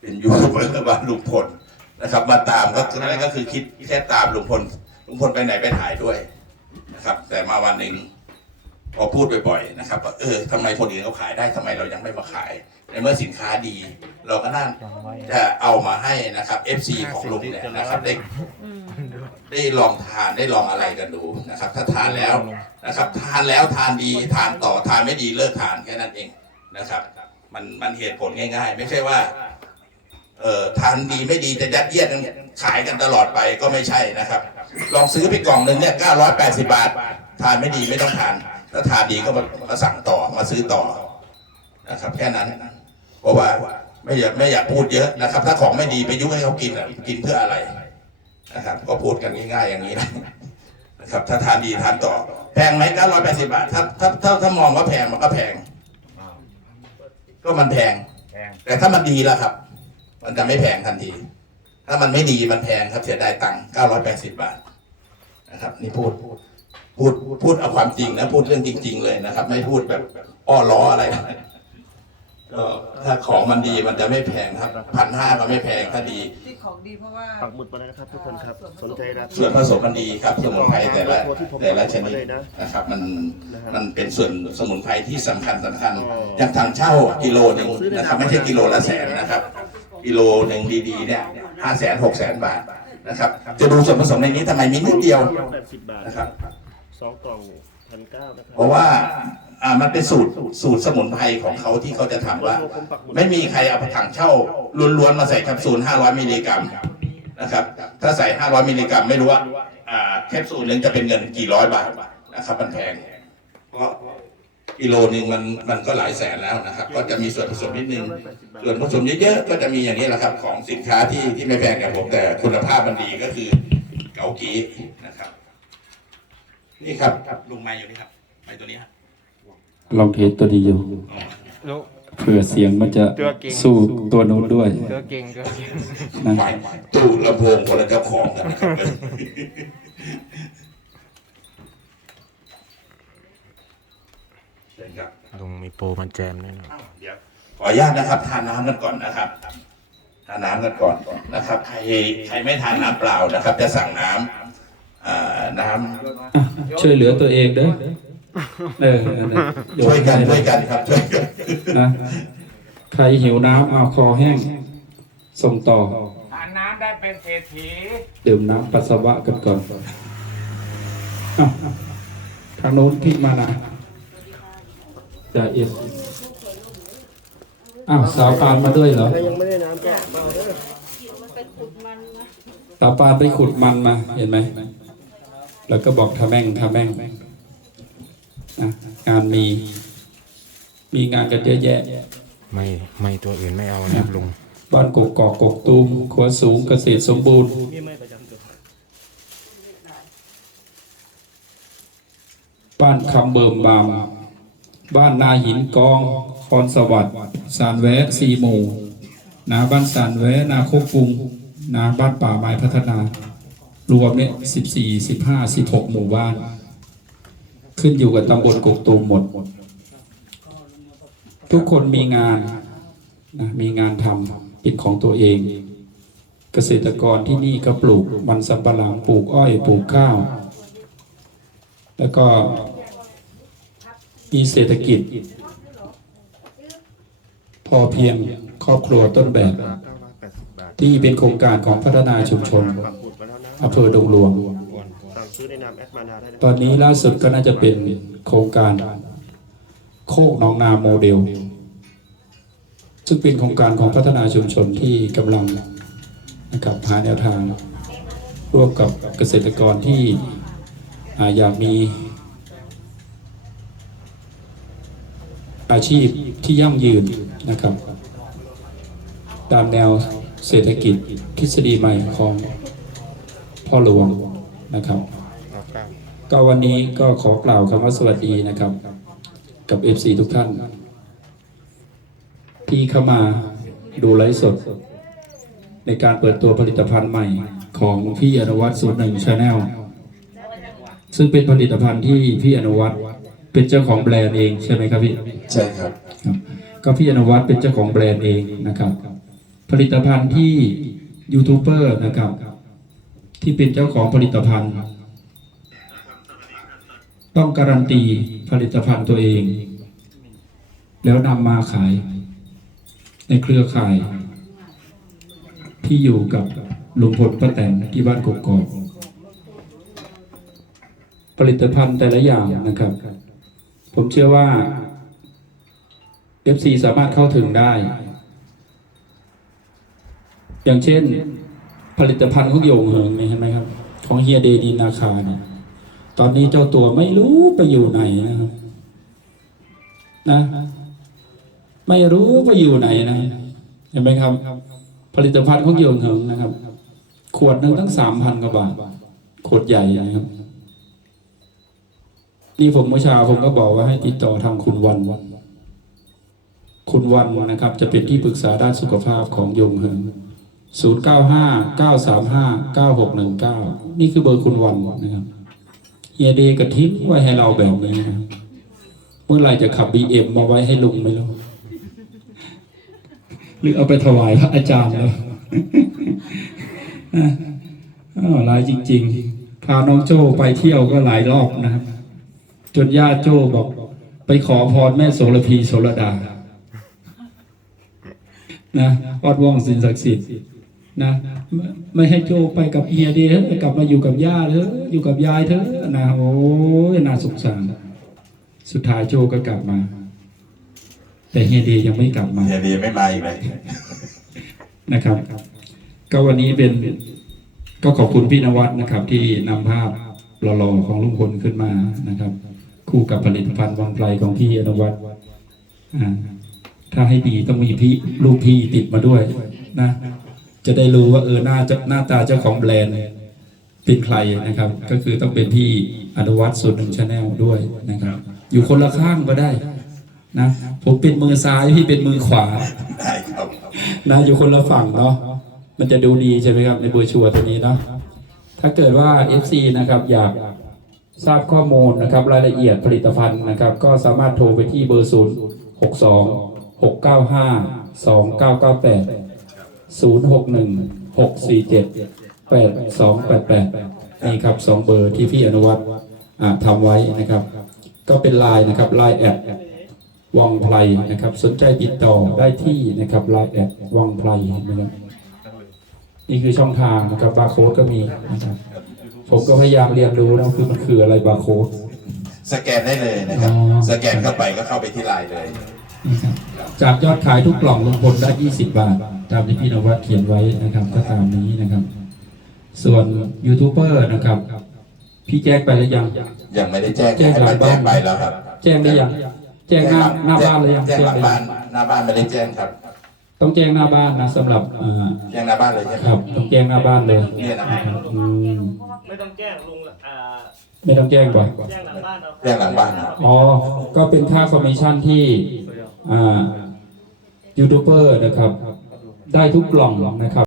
เป็นอยูทูบเบอร์บ้านลุงพลนะครับ มาตามก็คือนั่นก็คือคิดแค่ตามลุงพลลุงพลไปไหนไปถ่ายด้วยนะครับ แต่มาวันหนึ่งพอพูดบ่อยๆนะครับว่าเออทำไมคนอื่นเขาขายได้ทำไมเรายังไม่มาขาย ในเมื่อสินค้าดี เราก็น่าจะเอามาให้นะครับ FC ของลุงเนี่ยนะครับได้ได้ลองทานได้ลองอะไรกันดูนะครับ ถ้าทานแล้วนะครับ ทานแล้วทานดีทานต่อทานไม่ดีเลิกทานแค่นั้นเองนะครับ มันมันเหตุผลง่าย ๆ ไม่ใช่ว่า เอ่อทานดีไม่ดีจะยัดเยียดกันขายกันตลอดไปก็ไม่ใช่นะครับ ลองซื้อไปกล่องหนึ่งเนี่ย980 บาท ทานไม่ดีไม่ต้องทาน ถ้าทานดีก็มามาสั่งต่อมาซื้อต่อนะครับ แค่นั้น เพราะว่าไม่อยากไม่อยากพูดเยอะนะครับ ถ้าของไม่ดีไปยุ่งให้เขากินอะกินเพื่ออะไรนะครับ ก็พูดกันง่ายๆอย่างนี้นะนะครับ ถ้าทานดีทานต่อ แพงไหม980 บาทถ้าถ้าถ้าถ้ามองว่าแพงมันก็แพง ก็มันแพงแพงแต่ถ้ามันดีล่ะครับ มันจะไม่แพงทันที ถ้ามันไม่ดีมันแพงครับเสียดายตังค์980บาทนะครับ นี่พูดพูดพูดเอาความจริงนะพูดเรื่องจริง ๆ เลยนะครับ ไม่พูดแบบอ้อล้ออะไรนะก็ถ้าของมันดีมันจะไม่แพงครับพันห้าก็ไม่แพงถ้าดีที่ของดีเพราะว่าปักหมุดมาแล้วนะครับทุกคนครับสนใจรับส่วนผสมมันดีครับ สมุนไพรแต่ละแต่ละชนิดนะครับ มันมันเป็นส่วนสมุนไพรที่สำคัญสำคัญอย่างทางเช่ากิโลหนึ่งนะครับ ไม่ใช่กิโลละแสนนะครับ กิโลหนึ่งดีๆเนี่ยห้าแสนหกแสนบาทนะครับจะดูส่วนผสมในนี้ทำไมมีนิดเดียวแปดสิบบาทนะครับสองกล่องพันเก้านะครับเพราะว่าอ่ามันเป็นสูตรสูตรสมุนไพรของเขาที่เขาจะทำว่า ไม่มีใครเอาถังเช่าล้วนๆมาใส่แคปซูล500มิลลิกรัมนะครับ ถ้าใส่ 500มิลลิกรัมไม่รู้ว่าอ่าแคปซูลหนึงจะเป็นเงินกี่ร้อยบาทนะครับมันแพงเพราะ กิโลหนึ่งมันมันก็หลายแสนแล้วนะครับ ก็จะมีส่วนผสมนิดนึง ส่วนผสมเยอะๆก็จะมีอย่างนี้แหละครับ ของสินค้าที่ที่ไม่แพงกับผมแต่คุณภาพมันดีก็คือเกากีนะครับ นี่ครับลุงไม้อยู่นี่ครับไม้ตัวนี้ครับลองเทสตัวนี้อยู่ลูกเผื่อเสียงมันจะตัวเก่งสู้ตัวนู้นด้วยตัวเก่งตัวเก่งนะไม้ตู้ลำโพงคนละเจ้าของกันนะครับ เชิญครับลุงมีโปรมันแจมแน่นอนเดี๋ยวขออนุญาตนะครับทานน้ำกันก่อนนะครับ ทานน้ำกันก่อนนะครับ ใครใครไม่ทานน้ำเปล่านะครับ จะสั่งน้ำอ่าน้อะช่วยเหลือตัวเองเด้อเออนั่นแหละำช่วยกันช่วยกันครับช่วยกันนะ ใครหิวน้ำเอาคอแห้ง ส่งต่อ ทานน้ำได้เป็นเศรษฐี ดื่มน้ำปัสสาวะกันก่อนอะทางโน้นพี่มานะ จ่าเอ็ดอ้าวสาวปานมาด้วยเหรอใครยังไม่ได้น้ำก็มาเอาเด้อสาวปานไปขุดมันมา เห็นไหม แล้วก็บอกทำแม่งทำแม่งนะงานมี มีงานกันเยอะแยะ ไม่ไม่ตัวอื่นไม่เอานะครับลุง บ้านกกอกกกตูมขัวสูงเกษตรสมบูรณ์มีไม่ประจำตัวบ้านคำเบิ่มบาม บ้านนาหินกองคอนสวัสดิ์สารแวะสีหมู่นาบ้านสารแวะนาโคกุงนาบ้านป่าไม้พัฒนา รวมเนี่ยสิบสี่สิบห้าสิบหกหมู่บ้าน ขึ้นอยู่กับตำบลกกตูมหมด ทุกคนมีงานนะมีงานทำเป็นของตัวเอง เกษตรกรที่นี่ก็ปลูกมันสำปะหลังปลูกอ้อยปลูกข้าว แล้วก็ มีเศรษฐกิจ พอเพียงครอบครัวต้นแบบ ที่เป็นโครงการของพัฒนาชุมชนอำเภอดงหลวง ตอนนี้ล่าสุดก็น่าจะเป็นโครงการ โคกหนองนาโมเดล ซึ่งเป็นโครงการของพัฒนาชุมชนที่กำลังนะครับหาแนวทางร่วมกับเกษตรกรที่อยากมี อาชีพที่ยั่งยืนนะครับ ตามแนวเศรษฐกิจทฤษฎีใหม่ของพ่อหลวงนะครับ ก็วันนี้ก็ขอกล่าวคำว่าสวัสดีนะครับ กับ FC ทุกท่าน ที่เข้ามาดูไลฟ์สด ในการเปิดตัวผลิตภัณฑ์ใหม่ของพี่อนุวัตศูนย์หนึ่งชาแนลซึ่งเป็นผลิตภัณฑ์ที่พี่อนุวัต เป็นเจ้าของแบรนด์เองใช่ไหมครับพี่ใช่ครับครับก็พี่อนุวัตเป็นเจ้าของแบรนด์เองนะครับ ผลิตภัณฑ์ที่ยูทูบเบอร์นะครับ ที่เป็นเจ้าของผลิตภัณฑ์ ต้องการันตีผลิตภัณฑ์ตัวเอง แล้วนำมาขาย ในเครือข่าย ที่อยู่กับลุงพลป้าแตนที่บ้านกกอกผลิตภัณฑ์แต่ละอย่างนะครับ ผมเชื่อว่า FC สามารถเข้าถึงได้ อย่างเช่น ผลิตภัณฑ์ของโยงเหิงเนี่เห็นไหมครับ ของเฮียเดดีนาคาเนี่ยตอนนี้เจ้าตัวไม่รู้ไปอยู่ไหนนะครับ นะ ไม่รู้ไปอยู่ไหนนะ เห็นไหมครับ ผลิตภัณฑ์ของโยงเหิงนะครับ ขวดหนึ่งตั้งสามพันกว่าบาท ขวดใหญ่นะครับ นี่ผมเมื่อเช้าผมก็บอกว่าให้ติดต่อทางคุณวัน คุณวันนะครับ จะเป็นที่ปรึกษาด้านสุขภาพของโยงเหิง0 9 5 9 3 5 9 6 1 9นี่คือเบอร์คุณวันนะครับเฮียเดกทิ้งไว้ให้เราแบบนี้นะเมื่อไรจะขับ BM มาไว้ให้ลุงไม่รู้หรือเอาไปถวายพระอาจารย์แล้วอ้าวหลายจริง ๆ พาน้องโจ้ไปเที่ยวก็หลายรอบนะครับ จนญาติโจ้บอก ไปขอพรแม่โสระพีโสระดา นะวัดว่องสินศักดิ์สิทธิ์นะไม่ไม่ให้โจไปกับเฮียดีเถอะกลับมาอยู่กับย่าเถอะอยู่กับยายเถอะนะโอ้ยน่าสงสารสุดท้ายโจก็กลับมา แต่เฮียดียังไม่กลับมาเฮียดีไม่มาอีกเลยนะครับ ก็วันนี้เป็นก็ขอบคุณพี่นวัดนะครับ ที่นำภาพหล่อๆของลุงพลขึ้นมานะครับ คู่กับผลิตภัณฑ์วังไกลของพี่อนวัตอ่าถ้าให้ดีต้องมีพี่ลูกพี่ติดมาด้วยนะ จะได้รู้ว่าเออหน้าจะหน้าตาเจ้าของแบรนด์เป็นใครนะครับ ก็คือต้องเป็นพี่อนุวัตส่วนหนึ่งชาแนลด้วยนะครับ อยู่คนละข้างก็ได้นะผมเป็นมือซ้ายพี่เป็นมือขวาได้ครับนะอยู่คนละฝั่งเนาะมันจะดูดีใช่ไหมครับในเบอร์ชัวตัวนี้เนาะถ้าเกิดว่า FC นะครับอยาก ทราบข้อมูลนะครับรายละเอียดผลิตภัณฑ์นะครับ ก็สามารถโทรไปที่เบอร์ 0 6 2 6 9 5 2 9 9 8 0 6 1 6 4 7 8 2 8 8 นี่ครับสองเบอร์ที่พี่อนุวัฒน์อ่าทำไว้นะครับ ก็เป็นไลน์นะครับไลน์แอดวังไพรนะครับ สนใจติดต่อได้ที่นะครับไลน์แอดวังไพรนะครับนี่คือช่องทางนะครับบาร์โค้ดก็มีนะครับ ผมก็พยายามเรียนรู้นะคือมันคืออะไรบาร์โค้ด สแกนได้เลยนะครับ อ๋อ สแกนเข้าไปก็เข้าไปที่ไลน์เลยนะครับจากยอดขายทุกกล่องลงพลได้ 20 บาท ตามที่พี่นวัดเขียนไว้นะครับ ก็ตามนี้นะครับ ส่วนยูทูบเบอร์นะครับ พี่แจ้งไปแล้วยัง ยังไม่ได้แจ้งแจ้งให้หลัมางบ้านแจ้งไปแล้วครับแจ้งได้ยัง แจ้งหน้าหน้าบ้านเลยยังแจ้งหลังไปบ้ายันงหน้าบ้านไม่ได้แจ้งครับ ต้องแจ้งหน้าบ้านนะสำหรับอ่าแจ้งหน้าบ้านเลยใช่ไหมครับต้องแจ้งหน้าบ้านเลยเนี่ยนะครับอืมไม่ต้องแจ้งลุงอ่าไม่ต้องแจ้งก่อนแจ้งหลังบ้านเอาแจ้งหลังบ้านครับอ๋อก็เป็นค่าคอมมิชชั่นที่อ่ายูทูบเบอร์นะครับ ได้ทุกกล่องนะครับ